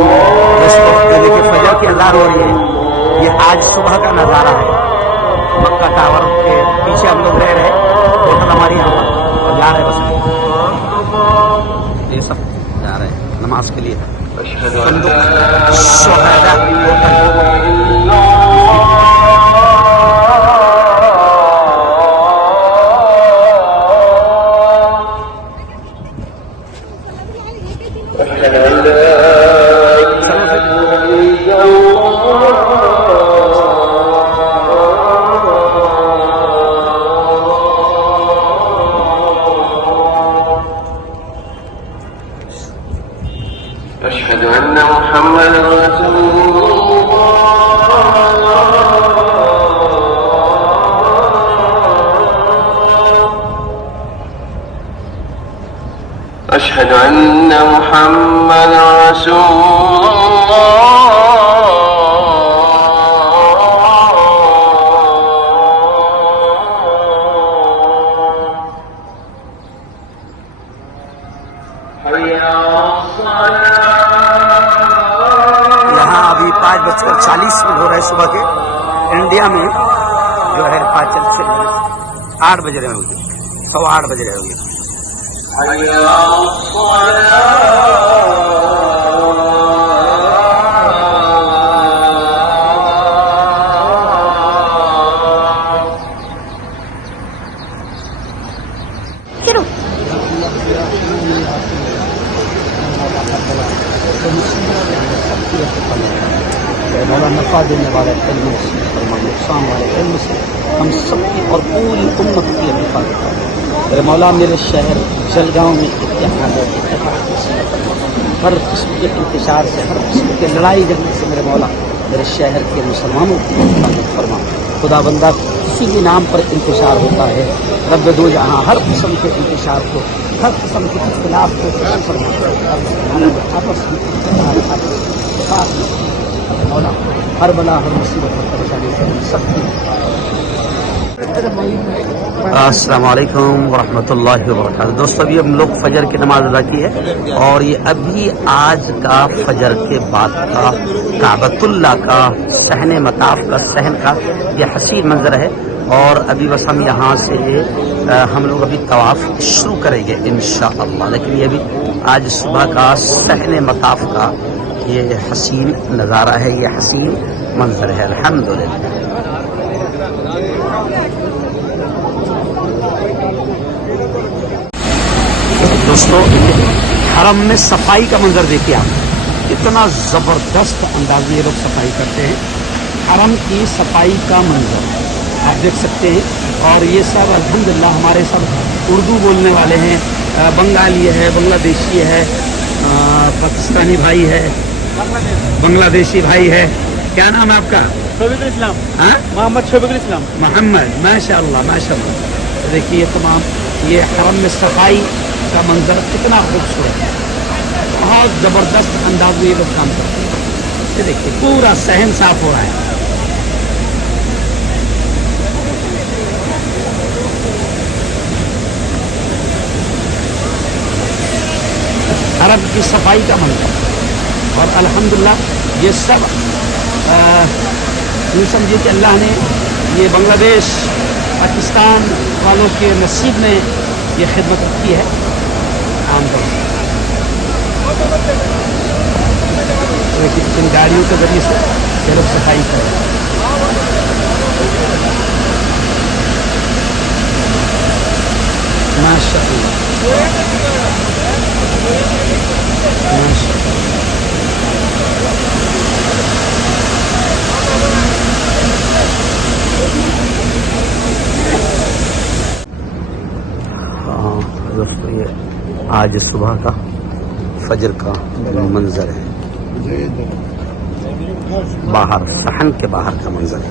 اس وقت دیکھیے فجر کی اذان ہو رہی ہے. یہ آج صبح کا نظارہ ہے. مکہ ٹاور کے پیچھے ہم لوگ رہ رہے ہیں. ہوٹل ہماری یہاں پر اور جا رہے بس یہ سب جا رہے ہیں نماز کے لیے. فندق شہداء ہوٹل. أشهد أن محمدا رسول الله أشهد أن محمدا رسول یہاں ابھی 5:40 ہو رہے صبح کے. انڈیا میں جو ہے 8 بج رہے ہوں گے, 8:15 بج رہے ہوں گے. مولا نفع دینے والے علم سے اور نقصان والے علم سے ہم سب کی اور پوری امت کی حفاظت کرے. مولا میرے شہر جلگاؤں میں ہر قسم کے انتشار سے, ہر قسم کے لڑائی جھگڑے سے میرے مولا میرے شہر کے مسلمانوں کی حفاظت فرما. خدا بندہ کسی بھی نام پر انتشار ہوتا ہے, رب دو جہاں ہر قسم کے انتشار کو, ہر قسم کے اختلاف کو آپس میں مولا ہر بلا ہر مصیبت اور پریشانی سے سب کی. السلام علیکم ورحمۃ اللہ وبرکاتہ. دوستو ابھی ہم لوگ فجر کی نماز ادا کی ہے اور یہ ابھی آج کا فجر کے بعد کا کعبۃ اللہ کا صحن مطاف کا صحن کا یہ حسین منظر ہے. اور ابھی بس ہم یہاں سے ہم لوگ ابھی طواف شروع کریں گے انشاءاللہ. لیکن یہ ابھی آج صبح کا صحن مطاف کا یہ حسین نظارہ ہے, یہ حسین منظر ہے. الحمدللہ. دوستو حرم میں صفائی کا منظر دیکھیے آپ. اتنا زبردست انداز میں یہ لوگ صفائی کرتے ہیں. حرم کی صفائی کا منظر آپ دیکھ سکتے ہیں. اور یہ سب الحمدللہ ہمارے سب اردو بولنے والے ہیں, بنگالی ہے, بنگلہ دیشی ہے, پاکستانی بھائی ہے, بنگلہ دیشی بھائی ہے. کیا نام ہے آپ کا؟ شفیق الاسلام. محمد شفیق الاسلام. محمد, ماشاء اللہ ماشاء اللہ. دیکھیے تمام یہ حرم میں صفائی کا منظر کتنا خوبصورت ہے. بہت زبردست انداز میں یہ لوگ کام کرتے ہیں. یہ دیکھیے پورا صحن صاف ہو رہا ہے. حرم کی صفائی کا منظر. اور الحمدللہ یہ سب یوں سمجھیے کہ اللہ نے یہ بنگلہ دیش پاکستان والوں کے نصیب میں یہ خدمت کی ہے. عام طور پر ان گاڑیوں کے ذریعے سے یہ لوگ صفائی کریں. ماشاء اللہ ماشاء اللہ. دوستو یہ آج صبح کا فجر کا منظر ہے. باہر صحن کے باہر کا منظر ہے.